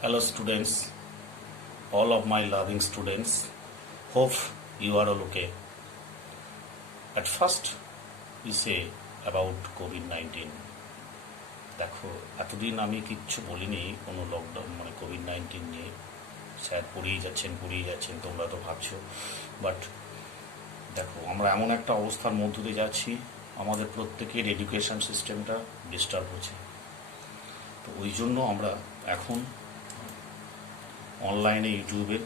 Hello students, all of my loving students, hope you are all okay. At first we say about COVID-19. দেখো এতদিন আমি কিচ্ছু বলিনি কোনো লকডাউন কোভিড-19 নিয়ে। স্যার পড়িয়ে যাচ্ছেন তোমরা তো ভাবছো, বাট দেখো আমরা এমন একটা অবস্থার মধ্য দিয়ে যাচ্ছি, আমাদের প্রত্যেকের এডুকেশন সিস্টেমটা ডিস্টার্ব হচ্ছে। তো ওই জন্য আমরা এখন অনলাইনে ইউটিউবের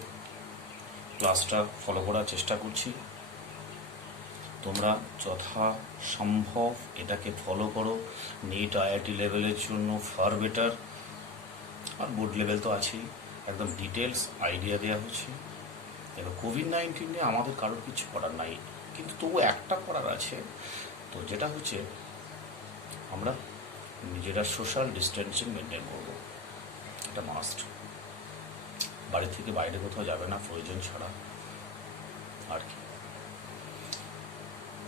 ক্লাসটা ফলো করার চেষ্টা করছি। তোমরা যথাসম্ভব এটাকে ফলো করো। নিট আইআইটি লেভেলের জন্য ফার বেটার, আর বোর্ড লেভেল তো আছেই। একদম ডিটেলস আইডিয়া দেওয়া হচ্ছে। দেখো কোভিড-19 নিয়ে আমাদের কারোর কিছু করার নাই, কিন্তু তবু একটা করার আছে, তো যেটা হচ্ছে আমরা নিজেরা সোশ্যাল ডিস্টেন্সিং মেনটেন করবো। এটা মাস্ট। বাড়ি থেকে বাইরে কোথাও যাবে না প্রয়োজন ছাড়া। আর কি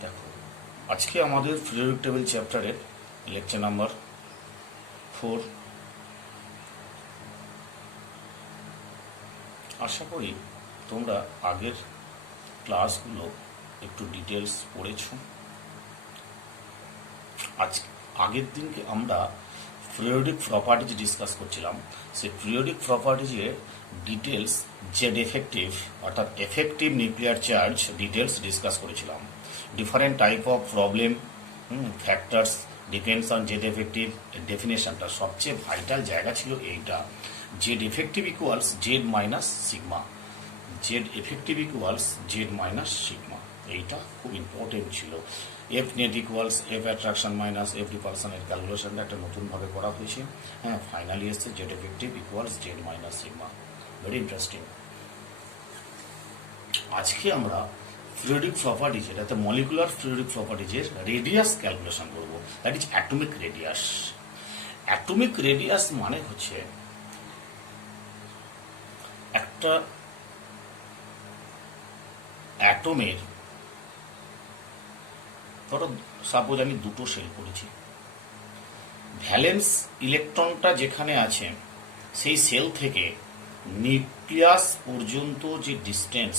দেখো আজকে আমাদের পিরিয়ডিক টেবিল চ্যাপ্টারের লেকচার নাম্বার 4। আশা করি তোমরা আগের ক্লাসগুলো একটু ডিটেলস পড়েছ। আগের দিনকে আমরা পিরিয়ডিক প্রপার্টিজ ডিসকাস করছিলাম। সেই পিরিয়ডিক প্রপার্টিজের ডিটেলস জেড এফেক্টিভ অর্থাৎ effective nuclear charge details discuss করেছিলাম। Different type of problem, factors depends on Z effective. ডেফিনেশনটা সবচেয়ে ভাইটাল জায়গা ছিল এইটা, Z effective equals Z minus sigma. Z effective equals Z minus sigma, এইটা খুব ইম্পর্টেন্ট ছিল। F net equals F attraction minus F রিপালশনের ক্যালকুলেশনটা একটা নতুনভাবে করা হয়েছে। হ্যাঁ, ফাইনালি এসছে Z effective equals Z minus sigma. Very interesting. আজকে আমরা পিরিয়ডিক প্রপার্টিজ, এটাতে মলিকুলার পিরিয়ডিক প্রপার্টিজের রেডিয়াস ক্যালকুলেশন করবো, that is atomic radius. Atomic radius মানে হচ্ছে একটা অ্যাটমের, ধরো সাপোজ আমি দুটো সেল করেছি, ভ্যালেন্স ইলেকট্রনটা যেখানে আছে সেই সেল থেকে নিউক্লিয়াস পর্যন্ত যে ডিস্টেন্স,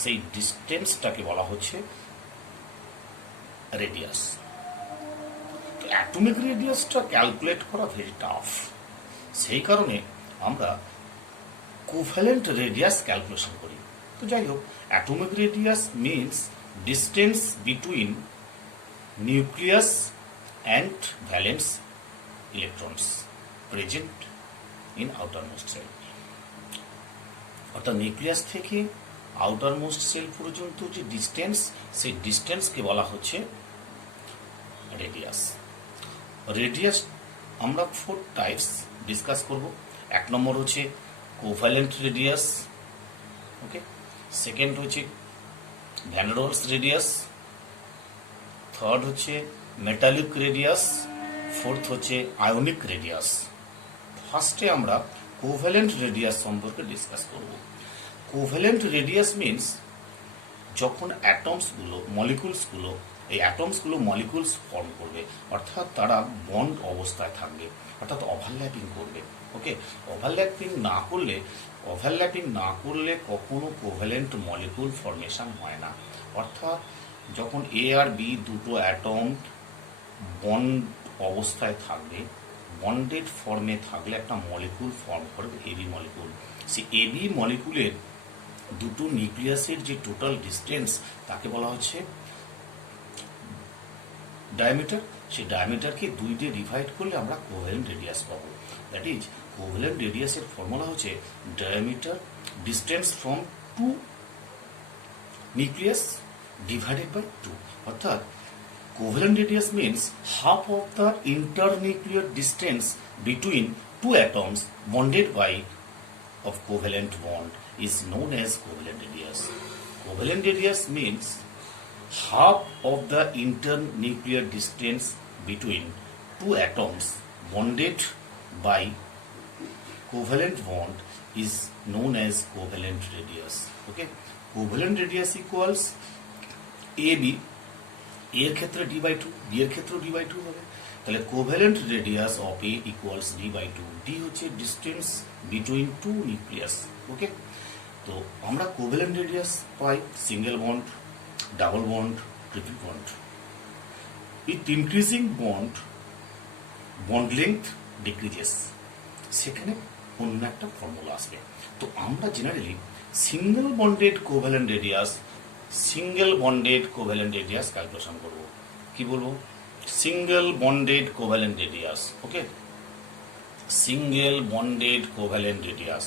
সেই ডিস্টেন্সটাকে বলা হচ্ছে রেডিয়াস। তো অ্যাটমিক রেডিয়াসটা ক্যালকুলেট করা ভেরি টাফ, সেই কারণে আমরা কোভ্যালেন্ট রেডিয়াস ক্যালকুলেশন করি। তো যাই হোক, atomic radius means distance between nucleus and valence electrons present in outermost shell. অর্থাৎ নিউক্লিয়াস থেকে আউটারমোস্ট সেল পর্যন্ত যে ডিস্টেন্স, সেই ডিস্টেন্সকে বলা হচ্ছে রেডিয়াস। রেডিয়াস আমরা 4 টাইপস ডিসকাস করব। 1 নম্বর হচ্ছে কোভ্যালেন্ট রেডিয়াস, ওকে। সেকেন্ড হচ্ছে ভ্যান ডের ওয়ালস রেডিয়াস। থার্ড হচ্ছে মেটালিক রেডিয়াস। ফোর্থ হচ্ছে আয়নিক রেডিয়াস। ফার্স্টে আমরা কোভ্যালেন্ট রেডিয়াস সম্পর্কে ডিসকাস করব। কোভ্যালেন্ট রেডিয়াস মিনস যখন অ্যাটমসগুলো, মলিকুলসগুলো, এই অ্যাটমসগুলো মলিকুলস ফর্ম করবে, অর্থাৎ তারা বন্ড অবস্থায় থাকবে, অর্থাৎ ওভারল্যাপিং করবে। ওকে, ওভারল্যাপিং না করলে কখনো কোভ্যালেন্ট মলিকুল ফর্মেশন হয় না। অর্থাৎ যখন এ আর বি দুটো অ্যাটম বন্ড অবস্থায় থাকবে, বন্ডেড ফর্মে থাকলে একটা মলিকুল ফর্ম করবে, এবি মলিকুল। সেই এবি মলিকুলের দুটো নিউক্লিয়াসের যে টোটাল ডিস্টেন্স, তাকে বলা হচ্ছে ডায়ামিটার। সেই ডায়ামিটারকে 2 দিয়ে ডিভাইড করলে আমরা কোভ্যালেন্ট রেডিয়াস পাবো। দ্যাট ইজ কোভ্যালেন্ট রেডিয়াসের ফর্মুলা হচ্ছে diameter distance from 2 nucleus divided by 2. অর্থাৎ covalent radius means half of the internuclear distance between 2 atoms bonded by of covalent bond is known as covalent radius. Covalent radius means half of the internuclear distance between 2 atoms bonded by covalent bond is known as covalent radius. Okay, covalent radius equals AB, এর ক্ষেত্রে d/2, B এর ক্ষেত্রেও d/2 হবে। তাহলে covalent radius of A equals D by two. D হচ্ছে distance between two nucleus. Okay, তো আমরা covalent radius পাই single bond, double bond, triple bond. With increasing bond length decreases, সেখানে অন্য একটা ফর্মুলা আসবে। তো আমরা generally single bonded covalent radius calculation করব। কি বলবো? Single bonded covalent radius. Okay, single bonded covalent radius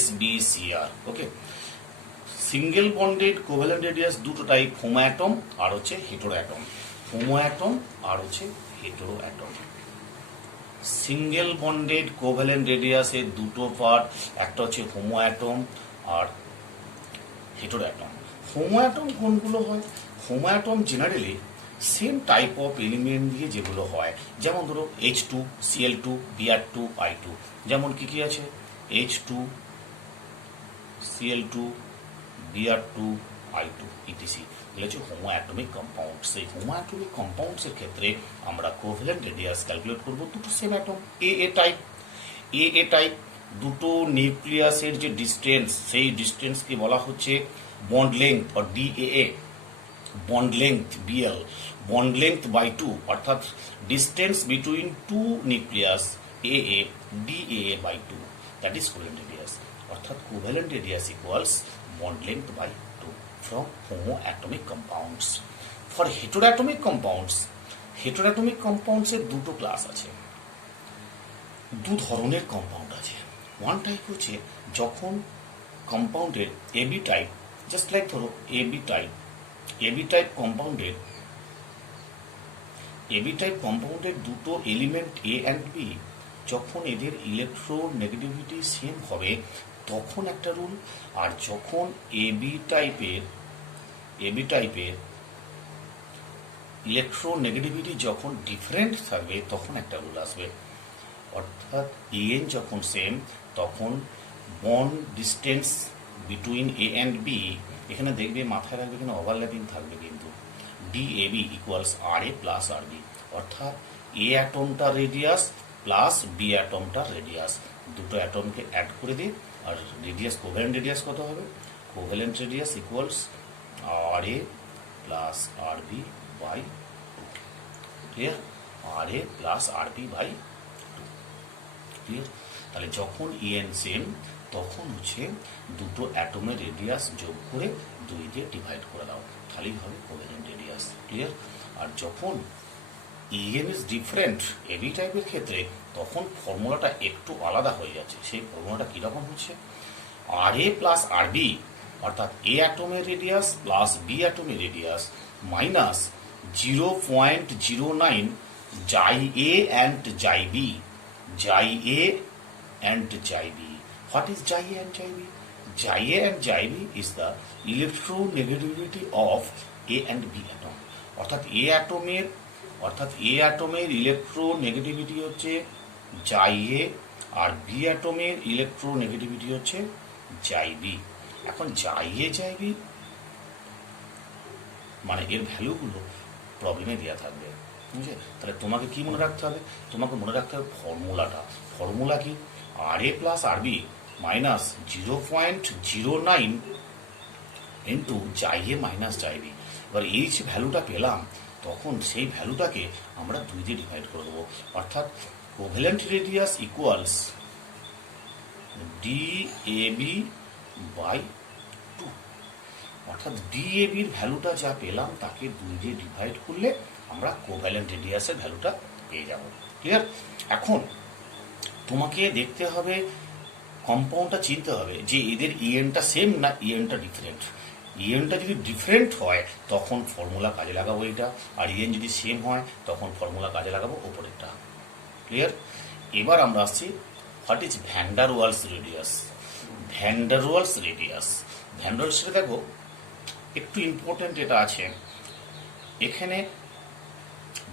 SBCR। Okay, single bonded covalent radius দুটো টাইপ, হোমো অ্যাটম আর হচ্ছে hetero atom. Single bonded covalent রেডিয়াসের দুটো পার্ট, একটা হচ্ছে হোমো অ্যাটম আর হেটেরো অ্যাটম। হোমো অ্যাটম কোনগুলো হয়? Homo atom generally same type of element দিয়ে যেগুলো হয়, যেমন ধরো H2, Cl2, Br2, I2। যেমন কি আছে? H2, Cl2, Br2, I2 etc. এগুলো হচ্ছে হোমো অ্যাটমিক কম্পাউন্ড। সেই হোমো অ্যাটমিক কম্পাউন্ডসের ক্ষেত্রে আমরা কোভ্যালেন্ট রেডিয়াস ক্যালকুলেট করবো দুটো সেম অ্যাটম এ টাইপ। দুটো নিউক্লিয়াসের যে ডিস্টেন্স, সেই ডিস্টেন্সকে বলা হচ্ছে bond length or DAA, bond length BL, bond length by two, অর্থাৎ distance between two nucleus AA, DAA by two, that is covalent radius. অর্থাৎ covalent radius equals bond length by two from homo atomic compounds. For heteroatomic কম্পাউন্ডসের দুটো class আছে, দু ধরনের compound আছে। One type হচ্ছে যখন কম্পাউন্ডের এবি টাইপ, জাস্ট লাইক ধরো এবি টাইপ কম্পাউন্ডের দুটো এলিমেন্ট এ অ্যান্ড বি, যখন এদের ইলেকট্রোনেগেটিভিটি সেম হবে তখন একটা রুল, আর যখন এবি টাইপের ইলেকট্রোনেগেটিভিটি যখন ডিফারেন্ট থাকবে তখন একটা রুল আসবে। অর্থাৎ EN যখন সেম, তখন bond distance between A and B, এখানে দেখবে মাথায় রাখবে এখানে ওভারল্যাপিং থাকবে কিন্তু, DAB equals RA plus RB। অর্থাৎ এ অ্যাটমটার রেডিয়াস প্লাস বি অ্যাটমটার রেডিয়াস, দুটো অ্যাটমকে অ্যাড করে দিই, আর রেডিয়াস, কোভ্যালেন্ট রেডিয়াস কত হবে? Covalent radius equals RA plus RB by two. Clear? RA plus RB by two. Clear? তাহলে যখন EN সেম, তখন হচ্ছে দুটো অ্যাটমের রেডিয়াস যোগ করে 2 দিয়ে ডিভাইড করে দাও, তাহলেই হবে কোভ্যালেন্ট রেডিয়াস। ক্লিয়ার? আর যখন EN ইজ ডিফারেন্ট এবি টাইপের ক্ষেত্রে, তখন ফর্মুলাটা একটু আলাদা হয়ে যাচ্ছে। সেই ফর্মুলাটা কীরকম হচ্ছে? RA প্লাস RB, অর্থাৎ এ অ্যাটমের রেডিয়াস প্লাস বি অ্যাটমের radius minus 0.09 xi A and জাই B। What is Xi and Xi B? Xi A and Xi B is the electronegativity of A and B atom. অর্থাৎ A অ্যাটমের electronegativity হচ্ছে Xi A আর B অ্যাটমের electronegativity হচ্ছে Xi B। এখন Xi A Xi B মানে এর ভ্যালুগুলো প্রবলেমে দেওয়া থাকবে, বুঝলে? তাহলে তোমাকে কি মনে রাখতে হবে? তোমাকে মনে রাখতে হবে ফর্মুলা কি? RA plus RB minus 0.09 into Xi A minus Xi B। এবার এই যে ভ্যালুটা পেলাম, তখন সেই ভ্যালুটাকে আমরা 2 দিয়ে ডিভাইড করে দেবো। অর্থাৎ covalent radius equals DAB by two. অর্থাৎ DABর ভ্যালুটা যা পেলাম তাকে 2 দিয়ে ডিভাইড করলে আমরা কোভ্যালেন্ট রেডিয়াসের ভ্যালুটা পেয়ে যাব। ক্লিয়ার? এখন তোমাকে দেখতে হবে, কম্পাউন্ডটা চিনতে হবে যে এদের ENটা সেম না ENটা ডিফারেন্ট। ENটা যদি ডিফারেন্ট হয় তখন ফর্মুলা কাজে লাগাবো এটা, আর EN যদি সেম হয় তখন ফর্মুলা কাজে লাগাবো ওপরেরটা। ক্লিয়ার? এবার আমরা আসছি what is van der Waals radius. ভ্যান্ডারওয়ালসটা দেখো একটু ইম্পর্টেন্ট এটা আছে এখানে।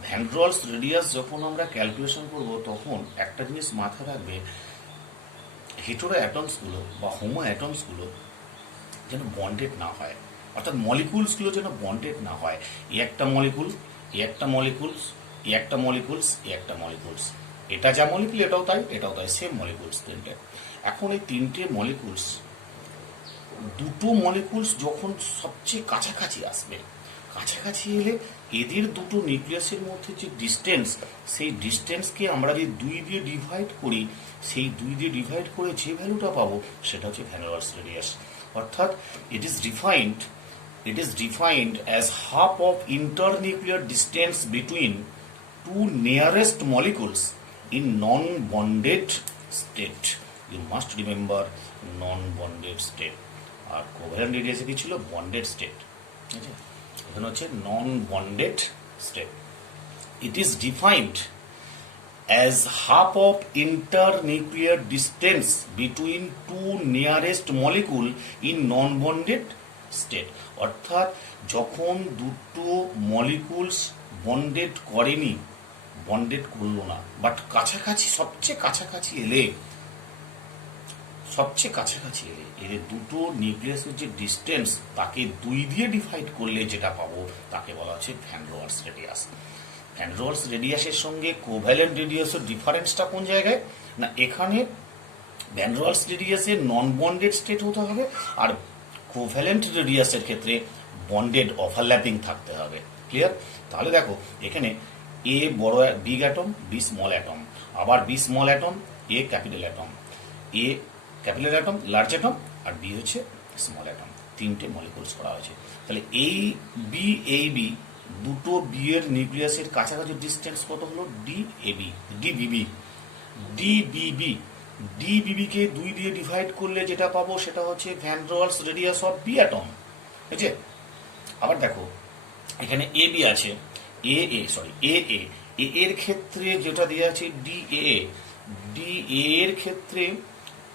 ভ্যান্ডারওয়ালস রেডিয়াস যখন আমরা ক্যালকুলেশন করব, তখন একটা জিনিস মাথায় রাখবে, হেটেরো অ্যাটমসগুলো বা হোমো অ্যাটমসগুলো যেন বন্ডেড না হয়, অর্থাৎ মলিকুলসগুলো যেন বন্ডেড না হয়। এই একটা মলিকুল, এ একটা মলিকুলস, এ একটা মলিকুলস, এ একটা মলিকুলস, এটা যা মলিকুল এটাও তাই, এটাও তাই, সেম মলিকুলস তিনটে। এখন এই তিনটে মলিকুলস, দুটো মলিকুলস যখন সবচেয়ে কাছাকাছি আসবে, কাছাকাছি এলে এদের দুটো নিউক্লিয়াসের মধ্যে যে ডিস্টেন্স, সেই ডিস্টেন্সকে আমরা যে 2 দিয়ে ডিভাইড করি, সেই 2 দিয়ে ডিভাইড করে যে ভ্যালুটা পাবো সেটা হচ্ছে ভ্যান ডার ওয়ালস রেডিয়াস। অর্থাৎ it is defined as half of internuclear distance between two nearest molecules in non-bonded state. You must remember non-bonded state. আর কোভ্যালেন্ট রেডিয়াসে কি ছিল? Bonded state. ঠিক আছে, এখানে হচ্ছে non bonded state. It is defined as half of internuclear distance between two nearest molecule in non-bonded state. অর্থাৎ যখন দুটো মলিকুলস বন্ডেড করেনি, বন্ডেড করলো না, বাট কাছাকাছি, সবচেয়ে কাছাকাছি এলে এদের দুটো নিউক্লিয়াসের যে ডিস্টেন্স, তাকে 2 দিয়ে ডিভাইড করলে যেটা পাবো তাকে বলা হচ্ছে van der Waals radius. Van der Waals রেডিয়াসের সঙ্গে কোভ্যালেন্ট রেডিয়াসের ডিফারেন্সটা কোন জায়গায়? না, এখানে ভ্যান ডার ওয়ালস রেডিয়াসের নন বন্ডেড স্টেট হতে হবে, আর কোভ্যালেন্ট রেডিয়াসের ক্ষেত্রে বন্ডেড ওভারল্যাপিং থাকতে হবে। ক্লিয়ার? তাহলে দেখো এখানে এ বড় big atom, B small atom, আবার B small atom, A capital atom, A capital atom large atom, আর বি হচ্ছে স্মল অ্যাটম। তিনটে মলিকুলস করা হয়েছে। তাহলে এই বি দুটো বি এর নিউক্লিয়াসের কাছাকাছি ডিস্টেন্স কত হলো? ডিবিবি কে 2 দিয়ে ডিভাইড করলে যেটা পাবো সেটা হচ্ছে van der Waals radius of B atom. ঠিক আছে, আবার দেখো এখানে এ বি আছে, এ এর ক্ষেত্রে যেটা দেওয়া আছে ডি এর ক্ষেত্রে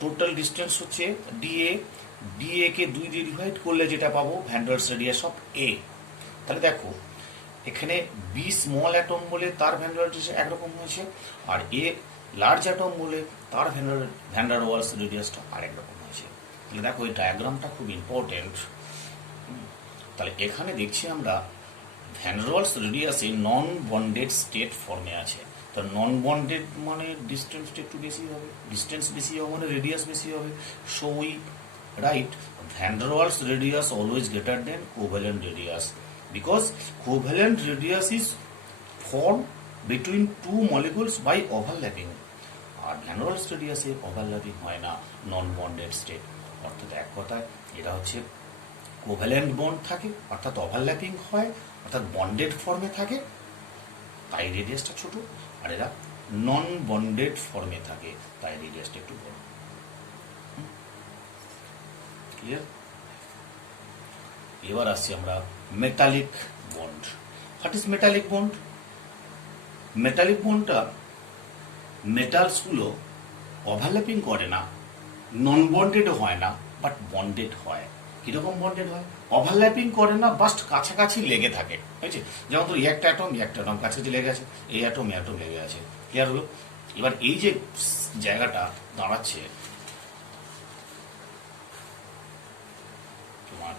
টোটাল ডিস্টেন্স হচ্ছে ডি এ কে 2 দিয়ে ডিভাইড করলে যেটা পাবো van der Waals radius of A. তাহলে দেখো এখানে বি স্মল অ্যাটম বলে তার ভ্যান ডার ওয়ালস একরকম হয়েছে, আর এ লার্জ অ্যাটম বলে তার ভ্যান ডার ওয়ালস রেডিয়াসটা আরেক রকম হয়েছে। তাহলে দেখো এই ডায়াগ্রামটা খুব ইম্পর্টেন্ট। তাহলে এখানে দেখছি আমরা ভ্যান ডার ওয়ালস রেডিয়াসে নন বন্ডেড স্টেট ফর্মে আছে। তো নন বন্ডেড মানে ডিস্টেন্সটা একটু বেশি হবে, ডিস্টেন্স বেশি হবে মানে রেডিয়াস বেশি হবে। So we write van der Waals radius always greater than covalent radius, because covalent radius is formed between two molecules by overlapping, আর ভ্যান ডার ওয়ালস রেডিয়াসে ওভারল্যাপিং হয় না, নন বন্ডেড স্টেট। অর্থাৎ এক কথায় এটা হচ্ছে কোভ্যালেন্ট বন্ড থাকে, অর্থাৎ ওভারল্যাপিং হয়, অর্থাৎ বন্ডেড ফর্মে থাকে, তাই রেডিয়াসটা ছোট, আর এরা নন বন্ডেড ফর্মে থাকে, তাই রেডিয়াসটা একটু বড়। ক্লিয়ার? এবার আসছি আমরা metallic bond. What is metallic bond? Metallic বন্ডটা মেটালসগুলো ওভারল্যাপিং করে না, নন বন্ডেড হয় না, বাট বন্ডেড হয়। কিরকম বন্ডেড হয়? ওভারল্যাপিং করে না, বাস্ট কাছাকাছি লেগে থাকে। বুঝেছি? যেমন তো একটা অ্যাটম কাছাকাছি লেগে আছে, এই অ্যাটম লেগে আছে। ক্লিয়ার হলো? এবার এই যে জায়গাটা দাঁড়াচ্ছে তোমার,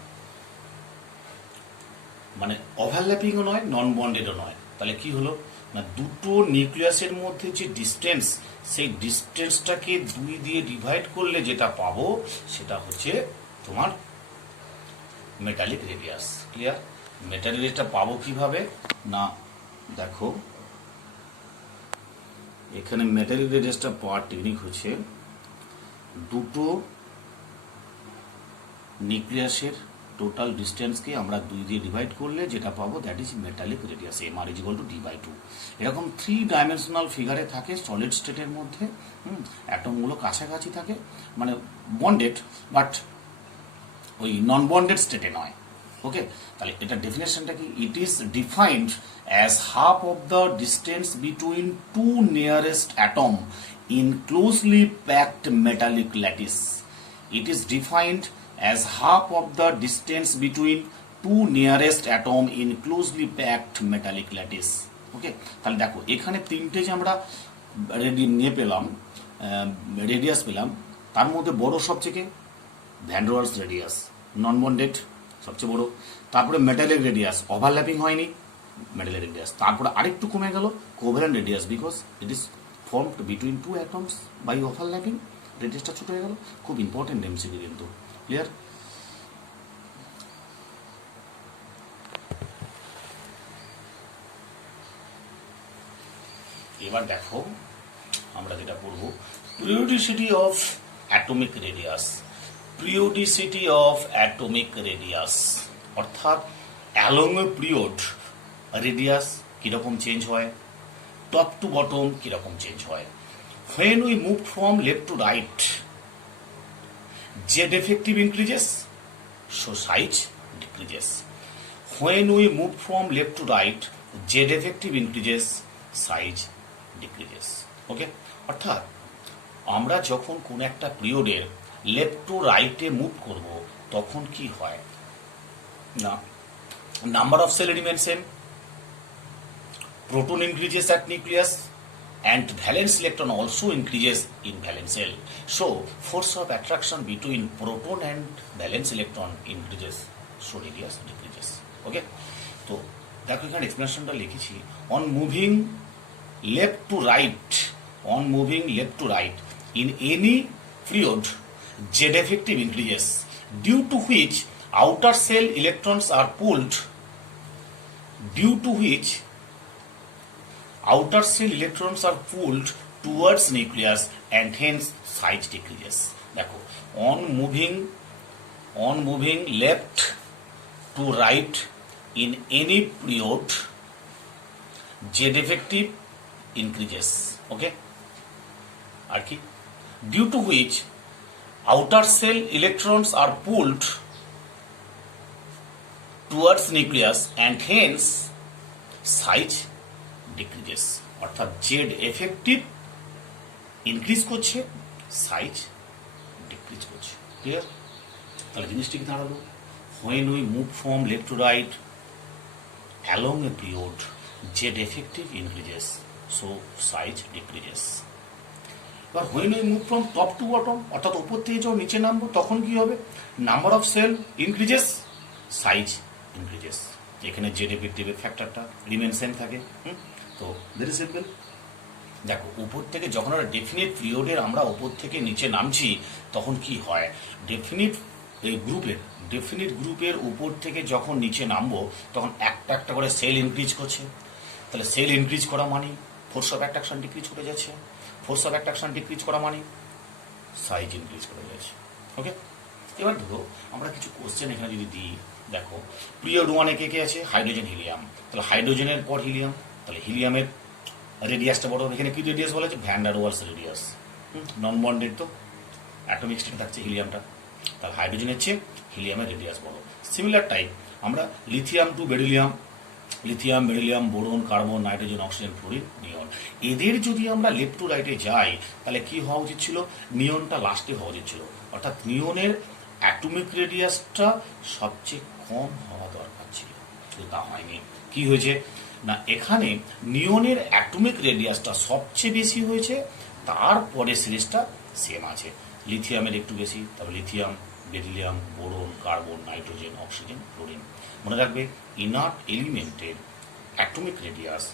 মানে ওভারল্যাপিংও নয়, নন বন্ডেডও নয়। তাহলে কি হলো না, দুটো নিউক্লিয়াসের মধ্যে যে ডিস্টেন্স, সেই ডিস্টেন্সটাকে 2 দিয়ে ডিভাইড করলে যেটা পাবো সেটা হচ্ছে তোমার মেটালিক রেডিয়াস। ক্লিয়ার? মেটালিক রেডিয়াসটা পাবো কিভাবে? না দেখো এখানে মেটালিক রেডিয়াসটা পাওয়ার টেকনিক হচ্ছে দুটো নিউক্লিয়াসের টোটাল ডিস্টেন্সকে আমরা 2 দিয়ে ডিভাইড করলে যেটা পাবো that is metallic radius, mr = d/2। এরকম 3 ডাইমেনশনাল ফিগারে থাকে সলিড স্টেটের মধ্যে। অ্যাটমগুলো কাছাকাছি থাকে, মানে বন্ডেড, বাট ওই নন বন্ডেড স্টেটে নয়। ওকে, তাহলে এটা ডেফিনেশনটা কি? It is defined as half of the distance between two nearest atom in closely packed metallic lattice. It is defined as half of the distance between two nearest atom in closely packed metallic lattice. ওকে, তাহলে দেখো এখানে তিনটে যে আমরা radius পেলাম, তার মধ্যে বড় সবচেয়ে van der Waals radius, non bonded সবচেয়ে বড়। তারপরে মেটালিক রেডিয়াস, ওভারল্যাপিং হয়নি, মেডেলের রেডিয়াস। তারপরে আরেকটু কমে গেল covalent radius, because it is formed between two atoms by overlapping, রেডিয়াসটা ছোট হয়ে গেল। খুব ইম্পর্টেন্ট এমসিকিউ কিন্তু, ক্লিয়ার? এবার দেখো আমরা যেটা পড়ব, periodicity of atomic radius. Periodicity of atomic radius অর্থাৎ অ্যালং এ পিরিয়ড রেডিয়াস কিরকম চেঞ্জ হয়, টপ টু বটম কিরকম চেঞ্জ হয়। when we move from left to right, z effective increases, so size decreases. when we move from left to right, z effective increases, size decreases. ওকে, অর্থাৎ আমরা যখন কোন একটা পিরিয়ডের লেফট টু রাইটে move করব তখন কি হয় না, number of shell remain same, proton increases at nucleus and valence electron also increases in valence cell. So force of attraction between proton and valence electron increases, so radius decreases. Okay, তো দেখো এখানে এক্সপ্লেনেশনটা লিখেছি, on moving left to right, on moving left to right in any period, z effective increases, due to which outer cell electrons are pulled, due to which outer cell electrons are pulled towards nucleus and hence size decreases. দেখো on moving left to right in any period, z effective increases. Okay, আর কি, due to which outer cell electrons are pulled towards nucleus and hence size decreases, অর্থাৎ Z effective increase করছে, size decrease করছে। Clear? তাহলে জিনিসটি কি দাঁড়ালো, when we move from left to right along a period, z effective increases, so size decreases. এবার when we move from top to bottom, অর্থাৎ উপর থেকে যখন নিচে নামবো তখন কি হবে, number of shell increases, size increases. এখানে জেড এফেক্টিভের ফ্যাক্টরটা রিমেন সেম থাকে। তো ভেরি সিম্পল, দেখো উপর থেকে যখন আমরা ডেফিনিট পিরিয়ডের আমরা উপর থেকে নিচে নামছি তখন কি হয়, ডেফিনিট গ্রুপের উপর থেকে যখন নিচে নামবো তখন একটা একটা করে সেল ইনক্রিজ করছে। তাহলে সেল ইনক্রিজ করা মানে ফোর্স অফ অ্যাট্রাকশন ডিক্রিজ করে যাচ্ছে, ফোর্স অফ অ্যাট্রাকশন ডিক্রিজ করা মানে সাইজ ইনক্রিজ করে যাচ্ছে। ওকে, এবার ধরো আমরা কিছু কোশ্চেন এখানে যদি দিই, দেখো পিরিয়ড ওয়ানে কে কে আছে, হাইড্রোজেন হিলিয়াম, তাহলে হাইড্রোজেনের পর হিলিয়াম, তাহলে হিলিয়ামের রেডিয়াসটা বড় হবে। এখানে কি রেডিয়াস বলা আছে, van der Waals radius, non bonded তো অ্যাটমিক স্টেট থাকছে হিলিয়ামটা, তাহলে হাইড্রোজেনের চেয়ে হিলিয়ামের রেডিয়াস বড়। সিমিলার টাইপ আমরা lithium to beryllium, lithium, beryllium, boron, carbon, nitrogen, oxygen, fluorine, neon, এদের যদি আমরা লেফট টু রাইটে যাই তাহলে কি হওয়া উচিত ছিল, নিয়নটা লাস্টে হওয়া উচিত ছিল, অর্থাৎ নিয়নের অ্যাটমিক রেডিয়াসটা সবচেয়ে কম হওয়া দরকার ছিল, কিন্তু তা হয়নি। কি হয়েছে না, এখানে নিয়নের অ্যাটমিক রেডিয়াসটা সবচেয়ে বেশি হয়েছে, তারপরে সিরিজটা সেম আছে, লিথিয়ামের একটু বেশি, তারপর lithium, beryllium, boron, carbon, nitrogen, oxygen, fluorine. মনে রাখবে ইনার্ট এলিমেন্টের অ্যাটমিক রেডিয়াস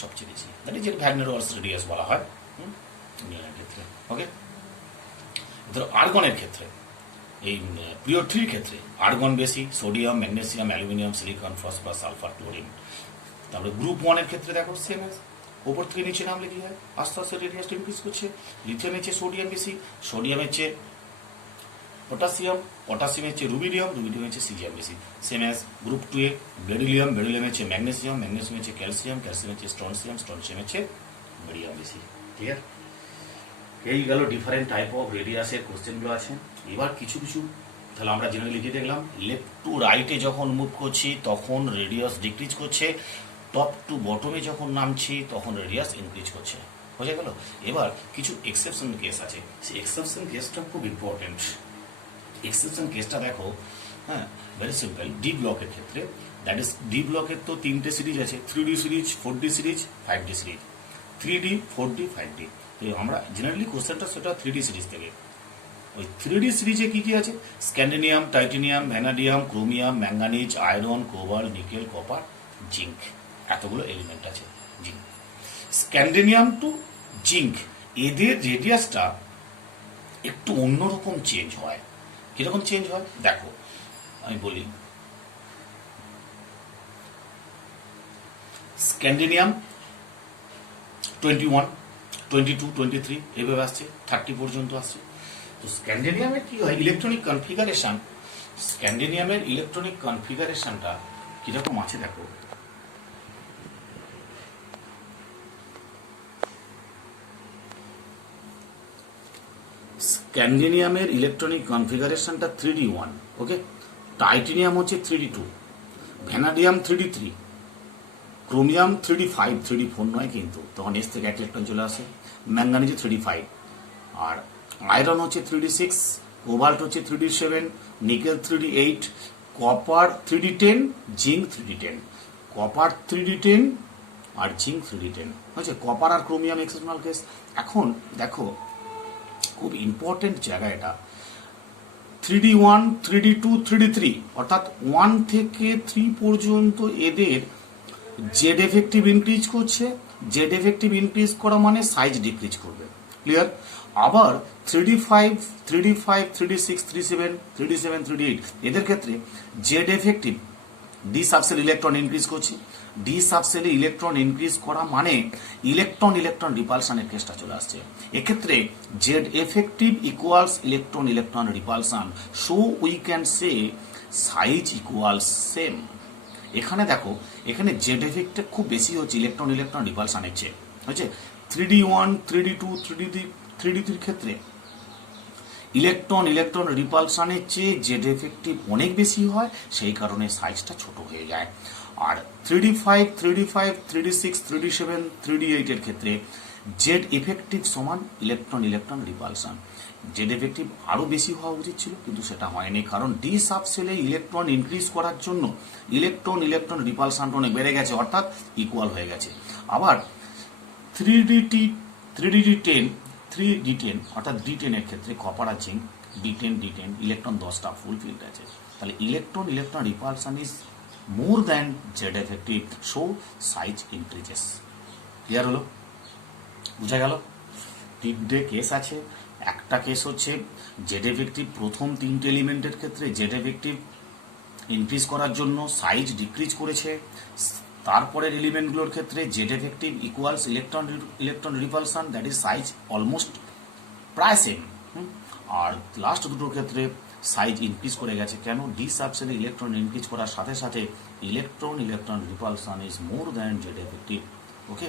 সবচেয়ে বেশি, that is van der Waals radius বলা হয় নিয়নের ক্ষেত্রে। ওকে, ধরো আর্গনের ক্ষেত্রে, এই পিরিয়ড থ্রির ক্ষেত্রে আর্গন বেশি, sodium, magnesium, aluminium, silicon, phosphorus, sulphur, chlorine. তারপরে গ্রুপ ওয়ানের ক্ষেত্রে দেখো সেম এজ, ওপর থেকে নিচে নামলে কি হয়, আস্তে আস্তে রেডিয়াসটা ইনক্রিজ করছে, লিথিয়ামের চেয়ে সোডিয়াম বেশি, সোডিয়ামের চেয়ে পটাশিয়াম, পটাশিয়ামের চেয়ে রুবিডিয়াম, রুবিডিয়ামের চেয়ে সিজিয়াম বেশি। সেম এজ গ্রুপ টু এ বেরিলিয়াম, বেরিলিয়ামের চেয়ে ম্যাগনেসিয়াম, ম্যাগনেসিয়ামের চেয়ে ক্যালসিয়াম, ক্যালসিয়ামের চেয়ে স্ট্রনসিয়াম, স্ট্রনসিয়ামের চেয়ে বেরিয়াম বেশি। ক্লিয়ার? এই গেল ডিফারেন্ট টাইপ অফ রেডিয়াসের কোশ্চেনগুলো আছে। এবার কিছু তাহলে আমরা জেনারেলি লিখে দেখলাম, লেফট টু রাইটে যখন মুভ করছি তখন রেডিয়াস ডিক্রিজ করছে, টপ টু বটমে যখন নামছি তখন রেডিয়াস ইনক্রিজ করছে। বোঝা গেল? এবার কিছু এক্সেপশন কেস আছে, সেই এক্সেপশন কেসটা খুব ইম্পর্টেন্ট। এক্সেপশন কেসটা দেখো, হ্যাঁ, ভেরি সিম্পল। ডি ব্লকের ক্ষেত্রে, দ্যাট ইজ ডি ব্লকের তো তিনটে সিরিজ আছে, 3D series, 4D series, 5D series. 3D, 4D, 5D। আমরা জেনারেলি কোশ্চেনটা সেটা 3D সিরিজ থেকে। ওই 3D সিরিজে কি কি আছে, scandium, titanium, vanadium, chromium, manganese, iron, cobalt, nickel, copper, zinc. এতগুলো এলিমেন্ট আছে জিঙ্ক। স্ক্যান্ডিনিয়াম টু জিঙ্ক এদের রেডিয়াসটা একটু অন্যরকম চেঞ্জ হয়। কিরকম চেঞ্জ হয় দেখো আমি বলি। স্ক্যান্ডিনিয়াম 21, 22, 23 এভাবে আসছে, 30 পর্যন্ত আসছে। তো স্ক্যান্ডিনিয়ামের কি হয় ইলেকট্রনিক কনফিগারেশন, স্ক্যান্ডিনিয়ামের ইলেকট্রনিক কনফিগারেশনটা কিরকম আছে দেখো। স্ক্যান্ডিনিয়ামের ইলেকট্রনিক কনফিগারেশনটা 3D1, ওকে। টাইটেনিয়াম হচ্ছে 3D2, vanadium 3D3, chromium 3D5, 3D4 নয় কিন্তু, তখন এস থেকে এক ইলেকট্রন চলে আসে। ম্যাঙ্গানিজ 3D5, আর আয়রন হচ্ছে 3D6, কোবাল্ট হচ্ছে 3D7, nickel 3D8, copper 3D10, zinc 3D10, copper 3D10 আর জিঙ্ক 3D10 হচ্ছে। কপার আর ক্রোমিয়াম এক্সেপশনাল কেস। এখন দেখো খুব ইম্পর্টেন্ট জায়গা এটা, 3D1, 3D2, 3D3 অর্থাৎ 1 থেকে 3 পর্যন্ত এদের জেড এফেক্টিভ ইনক্রিজ করছে। জেড এফেক্টিভ ইনক্রিজ করা মানে সাইজ ডিক্রিজ করবে, ক্লিয়ার। আবার 3D5, 3D6, 3D7, 3D8 এদের ক্ষেত্রে Z effective D subshell electron increase করছে। ডি সাবসেলে ইলেকট্রন ইনক্রিজ করা মানে ইলেকট্রন ইলেকট্রন রিপালশনের কেসটা চলে আসছে। এক্ষেত্রে Z effective equals electron electron repulsion, so we can say size equals same. এখানে দেখো, এখানে জেড এফেক্টে খুব বেশি হচ্ছে ইলেকট্রন ইলেকট্রন রিপালশনের চেয়ে, হচ্ছে 3D1, 3D2, 3D3 ক্ষেত্রে ইলেকট্রন ইলেকট্রন রিপালশনের চেয়ে জেড এফেক্টিভ অনেক বেশি হয়, সেই কারণে সাইজটা ছোট হয়ে যায়। আর 3D5, 3D6, 3D7, 3D8 এর ক্ষেত্রে জেড ইফেক্টিভ সমান electron electron repulsion. Z effective আরো বেশি হওয়া উচিত ছিল, কিন্তু সেটা হয়নি, কারণ ডি সাবসেলে ইলেকট্রন ইনক্রিজ করার জন্য ইলেকট্রন ইলেকট্রন রিপালশনটা অনেক বেড়ে গেছে, অর্থাৎ ইকুয়াল হয়ে গেছে। আবার 3D10 অর্থাৎ D10 এর ক্ষেত্রে কপার আর জিঙ্ক D10 ইলেকট্রন 10টা ফুল ফিল্ড আছে, তাহলে electron electron repulsion is more than Z effective, so size increases. Clear হলো, বুঝা গেল? তিনটে কেস আছে। একটা কেস হচ্ছে জেড এফেক্টিভ প্রথম 3টে এলিমেন্টের ক্ষেত্রে জেড এফেক্টিভ ইনক্রিজ করার জন্য সাইজ ডিক্রিজ করেছে। তারপরের এলিমেন্টগুলোর ক্ষেত্রে Z effective equals electron electron repulsion, that is size almost প্রায় সেম। আর লাস্ট দুটোর ক্ষেত্রে সাইজ ইনক্রিজ করে গেছে। কেন? ডি সাবসেলে ইলেকট্রন ইনক্রিজ করার সাথে সাথে electron electron repulsion is more than Z effective, okay.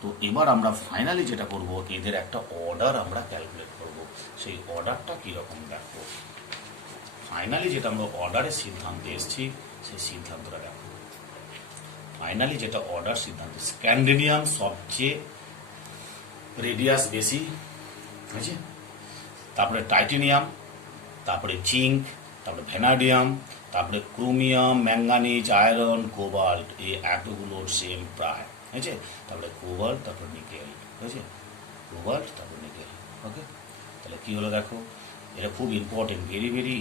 তো এবার আমরা ফাইনালি যেটা করব, এদের একটা অর্ডার আমরা ক্যালকুলেট করব। সেই অর্ডারটা কিরকম দেখো। ফাইনালি যেটা আমরা অর্ডারের সিদ্ধান্তে এসেছি, সেই সিদ্ধান্তটা দেখো। ফাইনালি যেটা অর্ডার সিদ্ধান্ত, স্ক্যান্ডিনিয়াম সবচেয়ে রেডিয়াস বেশি, ঠিক আছে। তারপরে টাইটেনিয়াম, তারপরে জিঙ্ক, তারপরে ভ্যানাডিয়াম, তারপরে ক্রোমিয়াম, ম্যাঙ্গানিজ, আয়রন, কোবাল্ট, এই এতগুলোর সেম প্রায়, ঠিক আছে। তারপরে কোবাল্ট, তারপর নিকেল, ঠিক আছে। কোবাল্ট, তারপর নিকেল, ওকে। তাহলে কি হলো দেখো, এটা খুব important, very very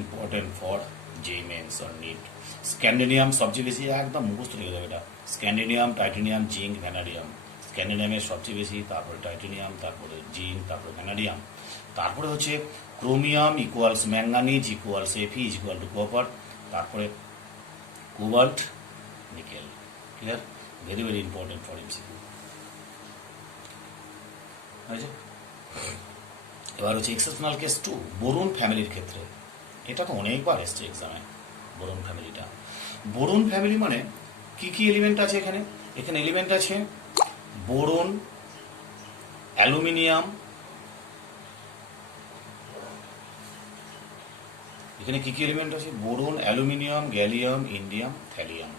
important for যে মেন্স অর নিট। স্ক্যান্ডিনিয়াম সবচেয়ে বেশি, একদম মুখস্থ রেখে দেবে এটা। স্ক্যান্ডিনিয়াম, টাইটেনিয়াম, জিঙ্ক, ভ্যানাডিয়াম। স্ক্যান্ডিনিয়ামের সবচেয়ে বেশি, তারপরে টাইটেনিয়াম, তারপরে জিঙ্ক, তারপরে ভ্যানাডিয়াম। তারপরে হচ্ছে chromium equals manganese equals Fe equal to copper, তারপরে cobalt, nickel. Clear? Very very important for MCQ. এবার হচ্ছে এক্সেপশনাল কেস 2, বোরন ফ্যামিলির ক্ষেত্রে। এটা তো অনেকবার এসছে এক্সামে, বোরন ফ্যামিলিটা। বোরন ফ্যামিলি মানে কি কি এলিমেন্ট আছে এখানে? এখানে এলিমেন্ট আছে বোরন, অ্যালুমিনিয়াম, এখানে কি কি এলিমেন্ট আছে? Boron, aluminium, gallium, indium, thallium.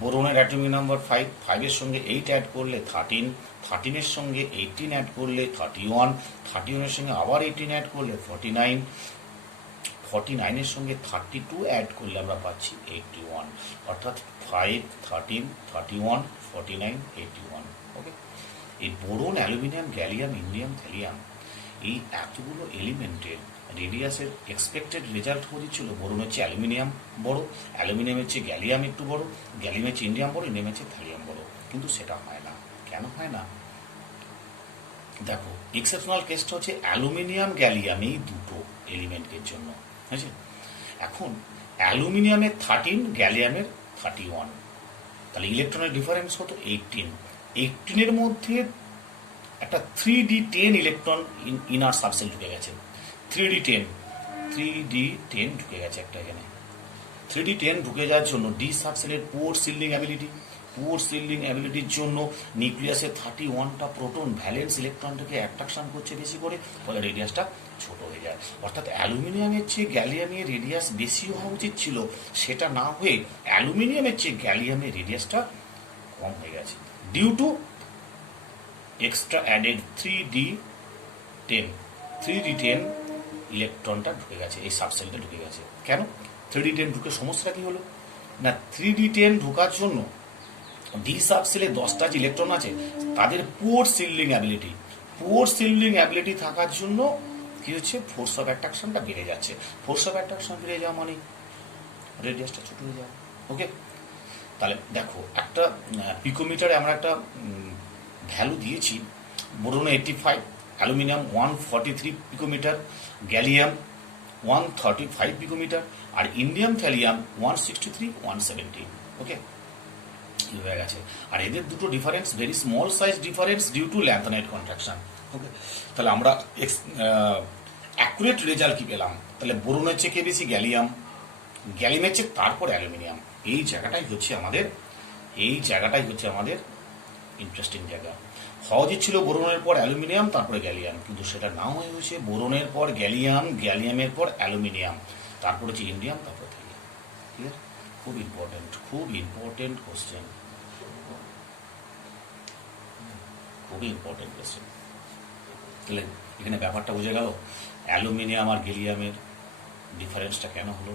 বোরনের অ্যাটমিক নাম্বার 5, 5-এর সঙ্গে 8 অ্যাড করলে 13, 13-এর সঙ্গে 18 অ্যাড করলে 31, 31-এর সঙ্গে আবার 18 অ্যাড করলে 49, 49-এর সঙ্গে 32 অ্যাড করলে আমরা পাচ্ছি 81, অর্থাৎ 5, 13, 31, 49, 81, ওকে। এই boron, aluminium, gallium, indium, thallium, এই এতগুলো এলিমেন্টের রেডিয়াসের এক্সপেক্টেড রেজাল্ট হচ্ছিল বোরনের চেয়ে অ্যালুমিনিয়াম বড়, অ্যালুমিনিয়ামের চেয়ে গ্যালিয়াম একটু বড়, গ্যালিয়ামের চেয়ে ইন্ডিয়াম বড়, ইন্ডিয়ামের চেয়ে থ্যালিয়াম বড়। কিন্তু সেটা হয় না। কেন হয় না? দেখো, এক্সেপশনাল কেসটা হচ্ছে অ্যালুমিনিয়াম গ্যালিয়াম এই দুটো এলিমেন্টের জন্য। বুঝেছি? এখন অ্যালুমিনিয়ামের 13, গ্যালিয়ামের 31, তাহলে ইলেকট্রনের ডিফারেন্স কত? 18। 18-এর মধ্যে একটা 3d10 ইলেকট্রন ইনার সাবসেল ঢুকে গেছে। 3d10 ঢুকে গেছে একটা এখানে। 3d10 ঢুকে যাওয়ার জন্য ডি সাবসেলের পুওর সিল্ডিং অ্যাবিলিটির জন্য নিউক্লিয়াসের 31টা প্রোটন ভ্যালেন্স ইলেকট্রনটাকে অ্যাট্রাকশন করছে বেশি করে, ফলে রেডিয়াসটা ছোট হয়ে যায়। অর্থাৎ অ্যালুমিনিয়ামের চেয়ে গ্যালিয়ামের রেডিয়াস বেশি হওয়া উচিত ছিল, সেটা না হয়ে অ্যালুমিনিয়ামের চেয়ে গ্যালিয়ামের রেডিয়াসটা কম হয়ে গেছে due to extra added 3d10 ইলেকট্রনটা ঢুকে গেছে, এই সাবসেলটা ঢুকে গেছে। কেন 3d10 ঢুকে সমস্যাটা কি হলো? না, 3d10 ঢোকার জন্য ডি সাবসেলে 10টা যে ইলেকট্রন আছে তাদের পুওর সিল্ডিং অ্যাবিলিটি থাকার জন্য কি হচ্ছে? ফোর্স অফ অ্যাট্রাকশনটা বেড়ে যাচ্ছে। ফোর্স অফ অ্যাট্রাকশন বেড়ে যাওয়া মানে রেডিয়াসটা ছোট হয়ে যাওয়া। ওকে, তাহলে দেখো, একটা পিকোমিটারে আমরা একটা ভ্যালু দিয়েছি। Boron 85, aluminium 143 picometre, gallium 135 picometre, আর ইন্ডিয়াম থ্যালিয়াম 163, 170। ওকে, হয়ে গেছে। আর এদের দুটো difference very small size difference due to lanthanide contraction. Okay, তাহলে আমরা অ্যাকুরেট রেজাল্ট কি পেলাম? তাহলে বোরনের চেয়ে কে বেশি? গ্যালিয়ামের চেয়ে তারপর অ্যালুমিনিয়াম। এই জায়গাটাই হচ্ছে আমাদের ইন্টারেস্টিং জায়গা। হওয়া উচিত ছিল বোরনের পর অ্যালুমিনিয়াম, তারপরে গ্যালিয়াম, কিন্তু সেটা না হয়ে হয়েছে বোরনের পর গ্যালিয়াম, গ্যালিয়ামের পর অ্যালুমিনিয়াম, তারপর হচ্ছে ইন্ডিয়াম, তারপর থ্যালিয়াম। ক্লিয়ার? খুব ইম্পর্টেন্ট কোশ্চেন, খুবই ইম্পর্টেন্ট কোশ্চেন। তাহলে এখানে ব্যাপারটা বুঝে গেল অ্যালুমিনিয়াম আর গ্যালিয়ামের ডিফারেন্সটা কেন হলো।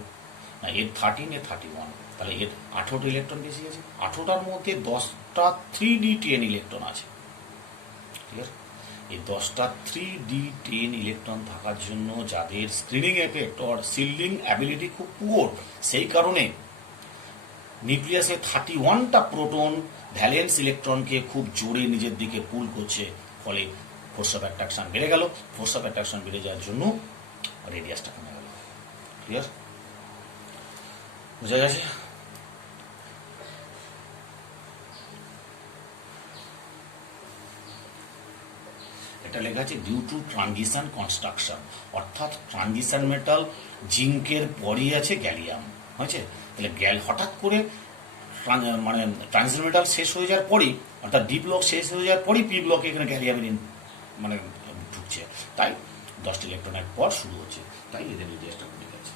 না, এর 13, এর 31, তাহলে এর 18টা ইলেকট্রন বেশি আছে। 18টার মধ্যে 10টা 3d10 ইলেকট্রন আছে। ক্লিয়ার? এই 10টা 3d10 ইলেকট্রন থাকার জন্য যাদের স্ক্রিনিং এফেক্ট অর সিল্ডিং অ্যাবিলিটি খুব পুওর, সেই কারণে নিউক্লিয়াসে 31টা প্রোটন ভ্যালেন্স ইলেকট্রনকে খুব জোরে নিজের দিকে পুল করছে, ফলে ফোর্স অফ অ্যাট্রাকশন বেড়ে গেল। ফোর্স অফ অ্যাট্রাকশন বেড়ে যাওয়ার জন্য রেডিয়াসটা কমে গেল। ক্লিয়ার? বুঝা গেছে? এটা লেখা আছে ডিউ টু ট্রানজিশন কনস্ট্রাকশন, অর্থাৎ ট্রানজিশন মেটাল জিঙ্কের পরই আছে গ্যালিয়াম। হয়েছে? তাহলে হঠাৎ করে মানে ট্রানজিশন মেটাল শেষ হয়ে যাওয়ার পরই, অর্থাৎ ডি ব্লক শেষ হয়ে যাওয়ার পরই পি ব্লকে এখানে গ্যালিয়ামের মানে ঢুকছে, তাই 10টি ইলেকট্রনের পর শুরু হচ্ছে, তাই এদের রেডিয়াসটা কমে গেছে।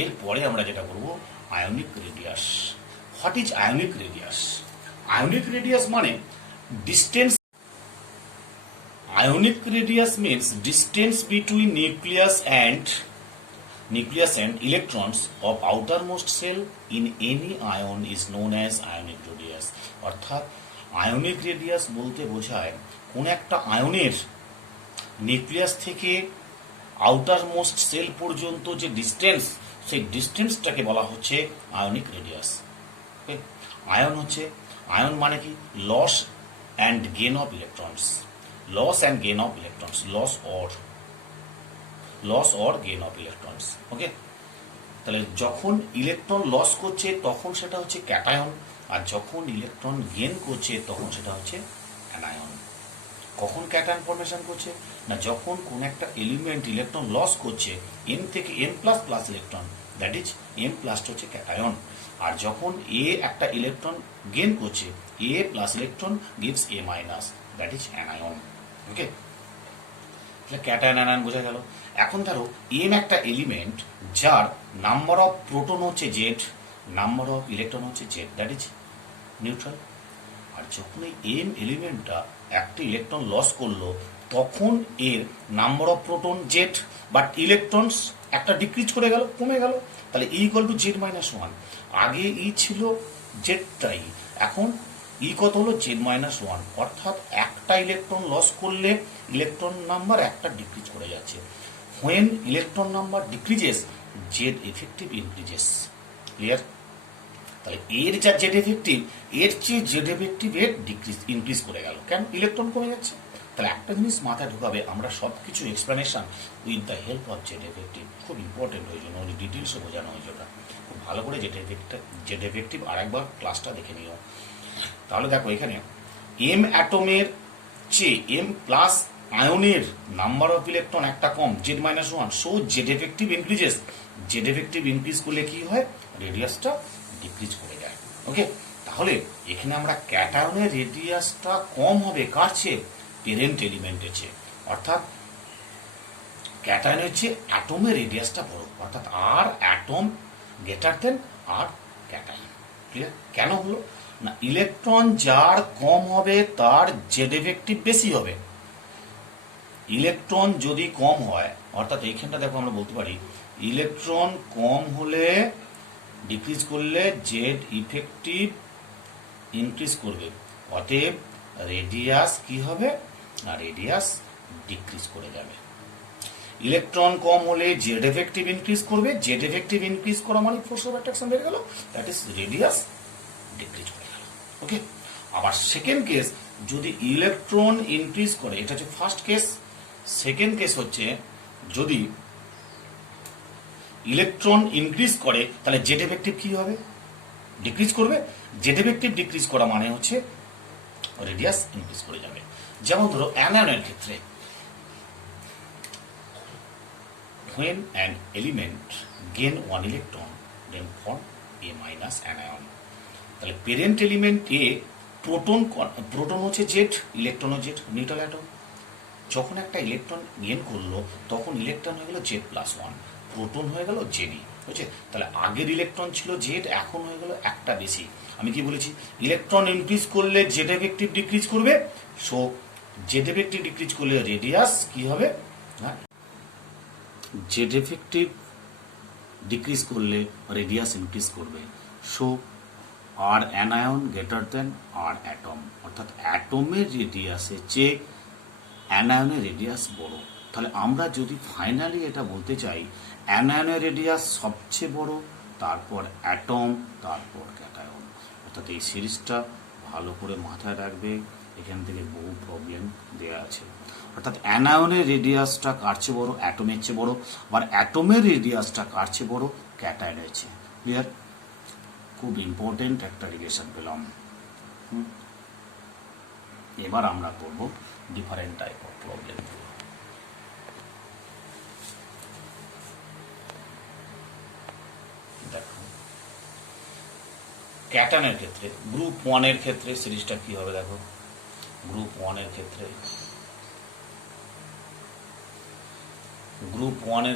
এরপরে আমরা যেটা করবো ionic radius. What is ionic radius? Ionic radius মানে distance. Ionic radius means distance between nucleus and electrons of outermost cell in any ion is known as ionic radius. অর্থাৎ আয়নিক রেডিয়াস বলতে বোঝায় কোন একটা আয়নের নিউক্লিয়াস থেকে outer most sell পর্যন্ত যে ডিস্টেন্স, সেই ডিস্টেন্সটাকে বলা হচ্ছে আয়নিক রেডিয়াস। আয়ন মানে কি? Loss and gain of electrons, loss and gain of electrons, loss or gain of electrons. ওকে, তাহলে যখন ইলেকট্রন লস করছে তখন সেটা হচ্ছে ক্যাটায়ন, আর যখন ইলেকট্রন গেন করছে তখন সেটা হচ্ছে অ্যানায়ন। কখন ক্যাটায়ন ফর্মেশন করছে? না, যখন কোন একটা এলিমেন্ট ইলেকট্রন লস করছে এম থেকে M plus plus electron, that is M plus হচ্ছে ক্যাটায়ন। আর যখন এ একটা ইলেকট্রন গেন করছে, A plus electron gives A minus, that is anion. Okay, cation anion বোঝা গেল। এখন ধরো এম একটা এলিমেন্ট যার নাম্বার অফ প্রোটন হচ্ছে জেড, নাম্বার অফ ইলেকট্রন হচ্ছে জেড, দ্যাট ইজ নিউট্রাল। আর যখন এই এম এলিমেন্টটা একটা ইলেকট্রন লস করলো তখন এর number of proton Z, but electrons একটা ডিক্রিজ করে গেল, কমে গেল, তাহলে E equal to Z minus 1। আগে ই ছিল জেডটাই, এখন ই কত হলো? Z minus 1। অর্থাৎ একটা ইলেকট্রন লস করলে ইলেকট্রন নাম্বার একটা ডিক্রিজ করে যাচ্ছে, when electron number decreases z effective increases। Clear? তাহলে এর যা জেড এফেক্টিভ, এর চেয়ে জেড এফেক্টিভ এর ইনক্রিজ করে গেল, কেন? ইলেকট্রন কমে যাচ্ছে। তাহলে একটা জিনিস মাথায় ঢুকাবে, আমরা সব কিছু explanation with the help of Z effective, খুব ইম্পর্টেন্ট ওই জন্য ওই ডিটেলসে বোঝানো হয়েছে। ওটা খুব ভালো করে জেড এফেক্টিভ আর একবার ক্লাসটা দেখে নিও। তাহলে দেখো এখানে এম অ্যাটমের চেয়ে এম প্লাস আয়নের নাম্বার অফ ইলেকট্রন একটা কম, Z minus one, so Z effective increases. Z effective increase করলে কি হয়? রেডিয়াসটা ডিক্রিজ করে যায়। ওকে, তাহলে এখানে আমরা ক্যাটায়নের রেডিয়াসটা কম হবে কার চেয়ে? প্যারেন্ট এলিমেন্টের চেয়ে। অর্থাৎ ক্যাটায়নের চেয়ে অ্যাটমের রেডিয়াসটা বড়, অর্থাৎ আর অ্যাটম গ্রেটার দেন আর ক্যাটায়ন। ক্লিয়ার? কেন হলো না, ইলেকট্রন যার কম হবে তার জেড এফেক্টিভ বেশি হবে। ইলেকট্রন যদি কম হয়, অর্থাৎ এইখানটা দেখো আমরা বলতে পারি ইলেকট্রন কম হলে ডিক্রিজ করলে জেড ইফেক্টিভ ইনক্রিজ করবে, অতএব রেডিয়াস কি হবে? না, রেডিয়াস ডিক্রিজ করে যাবে। ইলেকট্রন কম হলে জেড এফেক্টিভ ইনক্রিজ করবে, জেড এফেক্টিভ ইনক্রিজ করা মানে ফোর্স অফ অ্যাট্রাকশন বেড়ে গেল, দ্যাট ইজ রেডিয়াস ডিক্রিজ করে গেল। ওকে, আবার সেকেন্ড কেস, যদি ইলেকট্রন ইনক্রিজ করে, এটা হচ্ছে ফার্স্ট কেস। সেকেন্ড কেস হচ্ছে যদি ইলেকট্রন ইনক্রিজ করে তাহলে জেড এফেক্টিভ কি হবে? ডিক্রিজ করবে। জেড এফেক্টিভ ডিক্রিজ করা মানে হচ্ছে রেডিয়াস ইনক্রিজ করে যাবে। যেমন ধরো অ্যানায়নের ক্ষেত্রে, when an element gain one electron then form a minus anion। তাহলে প্যারেন্ট এলিমেন্ট এ প্রোটন হচ্ছে জেড, ইলেকট্রন হচ্ছে জেড, নিউট্রাল অ্যাটম। যখন একটা ইলেকট্রন গেইন করলো তখন ইলেকট্রন হয়ে গেল জেড প্লাস ওয়ান, প্রোটন হয়ে গেল জেডি। বুঝছে? তাহলে আগের ইলেকট্রন ছিল জেড, এখন হয়ে গেল একটা বেশি। আমি কি বলেছি? ইলেকট্রন ইনক্রিজ করলে জেড এফেক্টিভ ডিক্রিজ করবে, সো জেড এফেক্টিভ ডিক্রিজ করলে রেডিয়াস কি হবে? না, জেড এফেক্টিভ ডিক্রিজ করলে রেডিয়াস ইনক্রিজ করবে, সো আর অ্যানায়ন গ্রেটার দেন আর অ্যাটম, অর্থাৎ অ্যাটমের রেডিয়াসের চেয়ে অ্যানায়নের রেডিয়াস বড়। তাহলে আমরা যদি ফাইনালি এটা বলতে চাই অ্যানায়নের রেডিয়াস সবচেয়ে বড়, তারপর অ্যাটম, তারপর ক্যাটায়ন। অর্থাৎ এই সিরিজটা ভালো করে মাথায় রাখবে, এখান থেকে বহু প্রবলেম দেওয়া আছে। অর্থাৎ অ্যানায়নের রেডিয়াসটা কার চেয়ে বড়? অ্যাটমের চেয়ে বড়। আবার অ্যাটমের রেডিয়াসটা কার চেয়ে বড়? ক্যাটায়নের চেয়ে। ক্লিয়ার? খুব ইম্পর্টেন্ট একটা রিলেশন পেলাম। এবার আমরা করব ডিফারেন্ট টাইপ অফ প্রবলেম। দেখো ক্যাটায়নের ক্ষেত্রে, গ্রুপ ওয়ানের ক্ষেত্রে সিরিজটা কি হবে? দেখো গ্রুপ ওয়ানের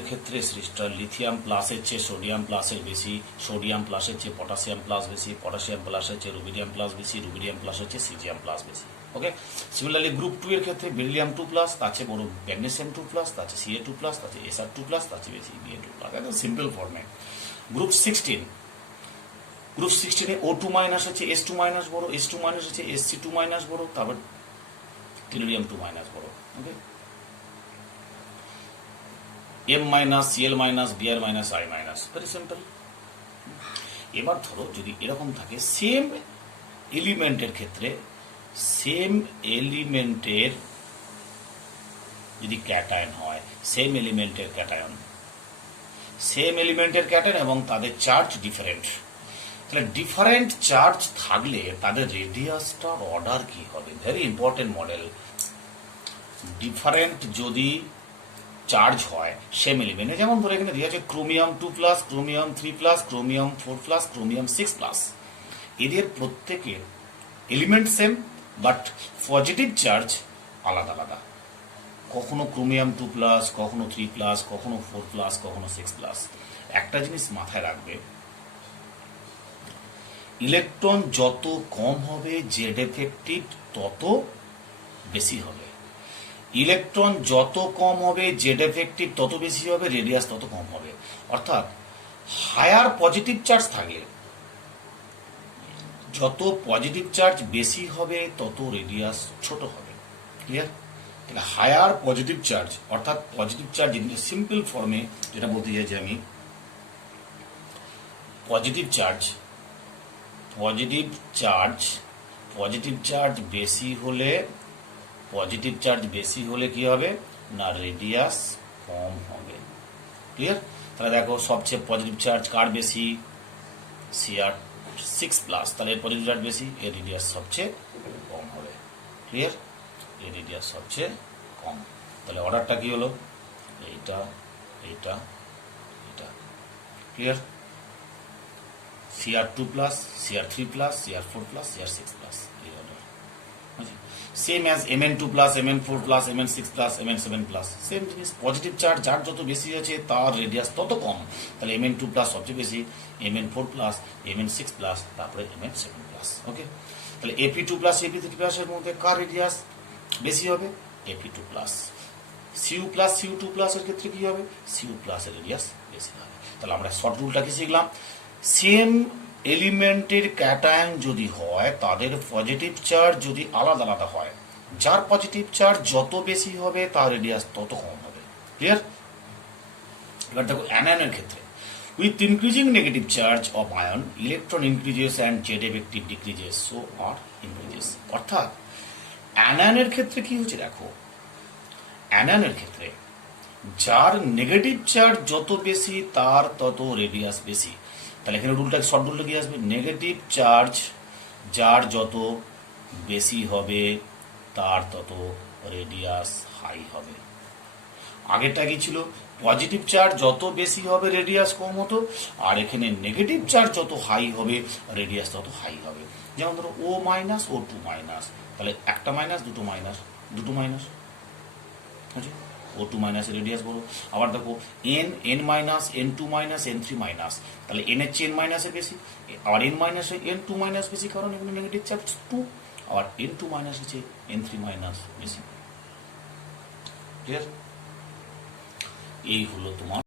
ক্ষেত্রে সিরিজটা লিথিয়াম প্লাসের চেয়ে সোডিয়াম প্লাসের বেশি, সোডিয়াম প্লাসের চেয়ে পটাশিয়াম প্লাস বেশি, পটাশিয়াম প্লাসের চেয়ে রুবিডিয়াম প্লাস বেশি, রুবিডিয়াম প্লাসের চেয়ে সিজিয়াম প্লাস বেশি। ওকে, সিমিলারলি গ্রুপ 2 এর ক্ষেত্রে বেরিলিয়াম 2 প্লাস, তার চেয়ে বড় ম্যাগনেসিয়াম 2 প্লাস, তার চেয়ে Ca2 প্লাস, তার চেয়ে Sr2 প্লাস, তার চেয়ে বেশি Ba2 প্লাস। একদম সিম্পল ফর্মে। গ্রুপ 16 এ O2 মাইনাস হচ্ছে S2 মাইনাস বড়, S2 মাইনাস হচ্ছে Sc2 মাইনাস বড়, তারপর টেলুরিয়াম 2 মাইনাস বড়। ওকে, M minus, Cl minus, Br minus, I minus, very simple. এবার ধরো যদি এরকম থাকে সেম এলিমেন্টের ক্ষেত্রে, সেম এলিমেন্টের যদি ক্যাটায়ন হয়, সেম এলিমেন্টের ক্যাটায়ন এবং তাদের চার্জ ডিফারেন্ট, তাহলে ডিফারেন্ট চার্জ থাকলে তাদের রেডিয়াসটার অর্ডার কি হবে? Very important model. ডিফারেন্ট যদি চার্জ হয় সেম এলিমেন্টে, যেমন ধরো এখানে দেওয়া আছে chromium 2 plus, chromium 3 plus, chromium 4 plus, chromium 6 plus. এদের প্রত্যেকের element same, but positive charge আলাদা আলাদা। কখনো ক্রোমিয়াম 2 প্লাস, কখনো 3 প্লাস, কখনো 4 প্লাস, কখনো 6 প্লাস। একটা জিনিস মাথায় রাখবে, ইলেকট্রন যত কম হবে জেড এফেক্টিভ তত বেশি হবে। ইলেকট্রন যত কম হবে জেড এফেক্টিভ তত বেশি হবে, রেডিয়াস তত কম হবে। অর্থাৎ হায়ার পজিটিভ চার্জ থাকলে, যত পজিটিভ চার্জ বেশি হবে তত রেডিয়াস ছোট হবে। ক্লিয়ার? তাহলে হায়ার পজিটিভ চার্জ, অর্থাৎ পজিটিভ চার্জ সিম্পল ফর্মে যেটা বলতে চাইছি আমি, পজিটিভ চার্জ বেশি হলে কি হবে না রেডিয়াস কম হবে। ক্লিয়ার? তাহলে দেখো সবচেয়ে পজিটিভ চার্জ কার বেশি, Cr6+, তাহলে এর পজিটিভ চার্জ বেশি, এর রেডিয়াস সবচেয়ে কম হবে। ক্লিয়ার? এর রেডিয়াস সবচেয়ে কম। তাহলে অর্ডারটা কি হলো, এইটা এইটা এটা। Clear? Cr2+, Cr3+, Cr4+, Cr6+, এই order. Same as Mn2+, Mn4+, Mn6+, Mn7+, same জিনিস। পজিটিভ চার্জ যার যত বেশি আছে তার রেডিয়াস তত কম। তাহলে Mn2+ সবচেয়ে বেশি, Mn4+, Mn6+, তারপরে Mn7+। ওকে, তাহলে Ap2+, Ap3+ এর মধ্যে কার রেডিয়াস বেশি হবে, Ap2+। Cu+, এর ক্ষেত্রে কি হবে, Cu+ এর রেডিয়াস বেশি হবে। তাহলে আমরা শর্ট রুলটা কি শিখলাম, সেম এলিমেন্টের ক্যাটায়ন যদি হয় তাদের পজিটিভ চার্জ যদি আলাদা আলাদা হয়, যার পজিটিভ চার্জ যত বেশি হবে তার রেডিয়াস তত কম হবে। ক্লিয়ার? এবার দেখো অ্যানায়নের ক্ষেত্রে, with increasing negative charge of ion electron increases and Z effective decreases, so R increases. অর্থাৎ অ্যানায়নের ক্ষেত্রে কি হচ্ছে, দেখো অ্যানায়নের ক্ষেত্রে যার নেগেটিভ চার্জ যত বেশি তার তত রেডিয়াস বেশি। তাহলে এখানে রুলটা শর্ট রুলটা কি আসবে, নেগেটিভ চার্জ যার যত বেশি হবে তার তত রেডিয়াস হাই হবে। আগেরটা কি ছিল, পজিটিভ চার্জ যত বেশি হবে রেডিয়াস কম হতো, আর এখানে নেগেটিভ চার্জ যত হাই হবে রেডিয়াস তত হাই হবে। যেমন ধরো O-, O2-, তাহলে একটা মাইনাস দুটো মাইনাস, বুঝলি, O2- এর রেডিয়াস বড়। আবার দেখো N-, N2-, N3-, তাহলে N এর চেয়ে N- এর বেশি, আর N- এর N2- বেশি, কারণ এখানে নেগেটিভ চার্জ 2, আর N2- এর চেয়ে N3- বেশি। ক্লিয়ার? এই হলো তোমার